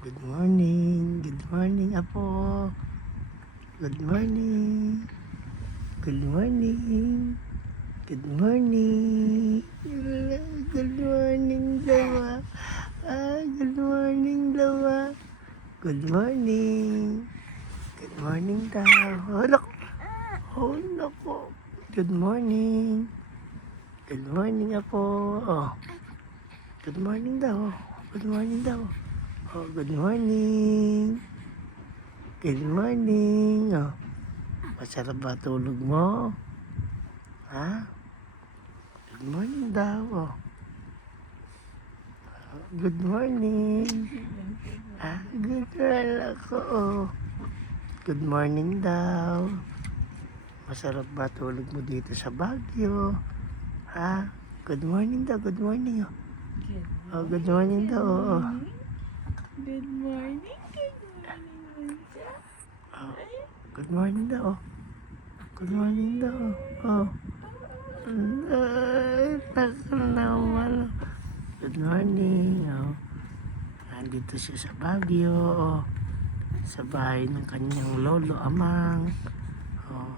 Good morning. Good morning, Apo. Good morning. Good morning. Good morning. Good morning, Dawa. Good morning, Dawa. Good morning. Good morning, daw. Oh, naku. Oh, naku. Good morning. Good morning, Apo. Oh. Good morning daw. Good morning daw. Oh, good morning. Good morning. Oh, masarap ba tulog mo? Ha? Good morning daw. Oh. Good morning. Good morning ako. Oh. Good morning daw. Masarap ba tulog mo dito sa Baguio? Ha? Good morning daw. Good morning. Oh, oh good morning daw. Oh. Good morning. Good morning, Mansa. Oh, good morning daw. Good morning daw. Oh. Naku naman. Good morning. Oh. Nandito siya sa Baguio. Oh. Sa bahay ng kanyang lolo, amang. Oh.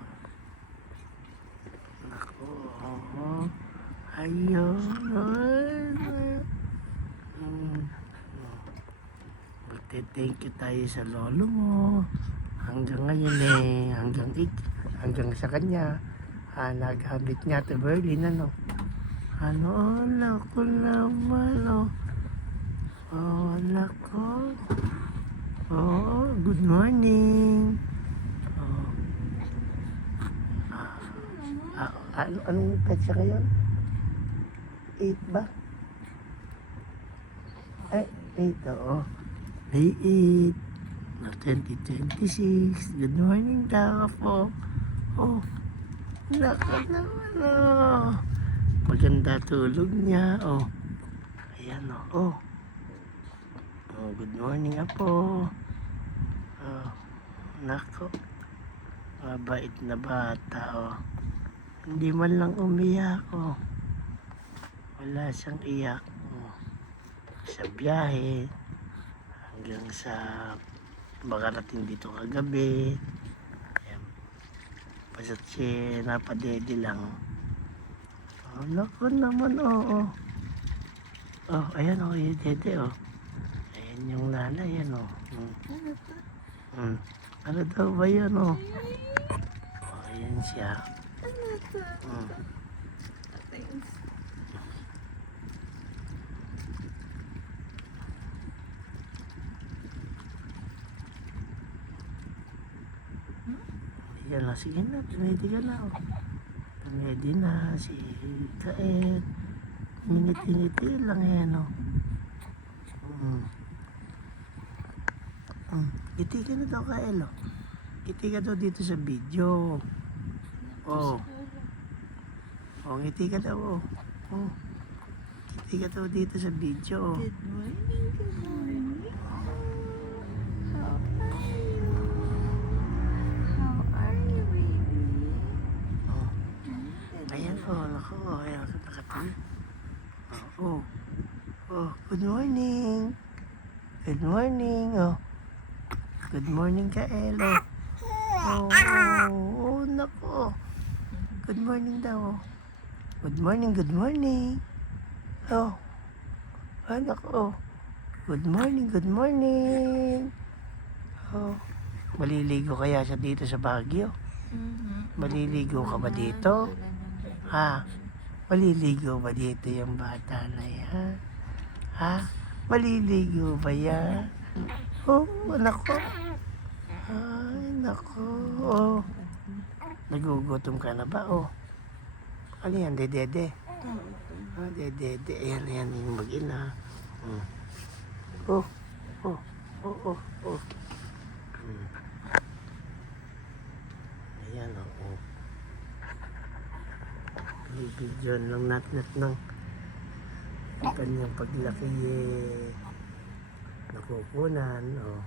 Naku. Oh. Ayun. Thank you tayo sa lolo mo. Hanggang ngayon hanggang sa kanya. Nagamit niya ito Berlin, ano? Naku naman, oh. Oh, naku. Oh, good morning. Oh. Anong petsa ngayon? 8 ba? Ay, 8, oo. May 8 na 2026. Good morning daw po. Oh, naku naman, oh. Maganda tulog niya, oh. Ayan, oh. Oh, good morning, Apo. Oh, nako. Mabait na bata, oh. Hindi man lang umiyak, oh. Wala siyang iyak, oh. Sa biyahe, hanggang sa makarating dito kagabi. Ayan. Basta't siya napadede lang. Oh, nako naman, oh. Oh, ayan, oh, yung dede, oh. Ayan yung nanay, yan, oh. Ano daw ba yan, oh? Oh, ayan siya. Ayan na, sige na, tumedi ka na, oh. Tumedi na, si Kaed. Ngiti-ngiti lang yan, oh. Ngiti ka na daw, Kael, oh. Ngiti ka daw dito sa video. Oh. Oh, ngiti ka daw, oh. Oh. Ngiti ka daw dito sa video, oh. Good morning. Good morning. How are you, baby? Oh. Ayan, oh, naku, oh, ayan, nakatabi. Oh, oh, good morning. Good morning, oh. Good morning, Kael, oh. Oh, naku. Good morning daw, oh. Good morning, good morning. Oh, naku, oh. Good morning, good morning. Oh, maliligo kaya siya dito sa Baguio? Maliligo ka ba dito? Ha? Maliligo ba dito yung bata na yan? Ha? Maliligo ba yan? Oh, nako. Ay, nako. Oh. Nagugutom ka na ba? Oh. Ano yan, dedede? Dedede. Ayan, ayan yung mag-ina. Oh, oh, oh, oh, oh. Ayan, oh. Bibidyon lang nat-nat ng kanyang paglaki nakukunan, oh.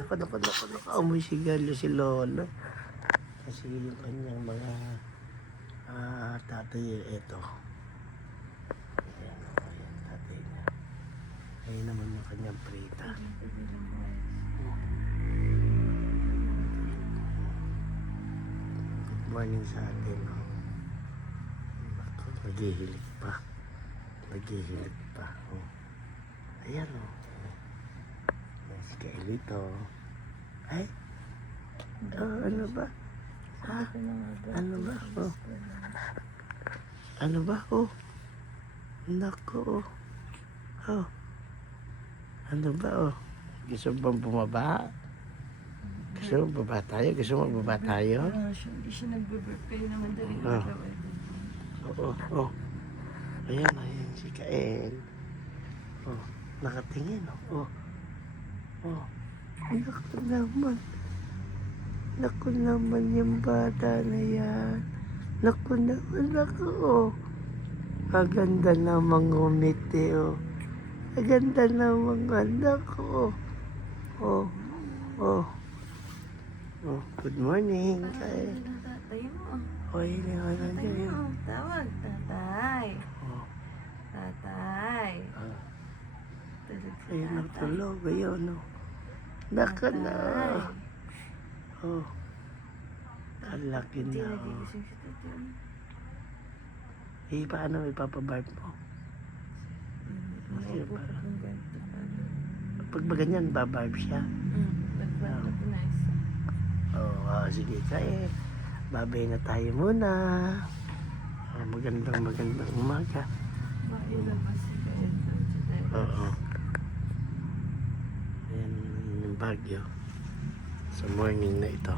Naku, amoy sigalyo si Lola. Kasi yung kanyang mga tatay, eto. Ayan, tatay kanyang prita. Good morning sa atin, no? Ako, naghihilig pa. Naghihilig pa. Oh. Ayan, oh. May si Kaelito. Ay! Oh, ano ba? Ha? Ano ba? Oh. Ano ba? Oh. Nako, oh. Oh. Ano ba, oh? Gusto mo bang bumaba? Gusto mo baba tayo? Gusto mo baba tayo? Hindi siya nagbe-prepare na madaling Ah. araw. Oo, oh. Ayan, ayan si Kael. Oh, nakatingin, oh. Oh. Naku naman. Naku naman yung bata na yan. Naku naman, naku, oh. Kaganda namang ngumiti, oh. Kaganda namang anak, oh. Oh, oh. Oh, good morning, Kael. Ang tatay mo. Oh, yun yung ano Tatay niya, mo. Tawag. Tatay. oh. Tatay. Ah. Tulog si Ayun, tatay. natulog. Ayun, oh. Naka na. Tatay. Oh. Kalaki Hindi na, oh. nagigising si tatay. Eh, paano ipapabarb mo? Okay, Maupo para. ka ng ganito. Pag ba ganyan, babarb siya? Pag-pag na isa. Oh, sige, kaya. Babay na tayo muna. Oh, magandang umaga. Mailabas si Kael doon sa terrace. Oo. Ayan yung Baguio. Sa morning na ito.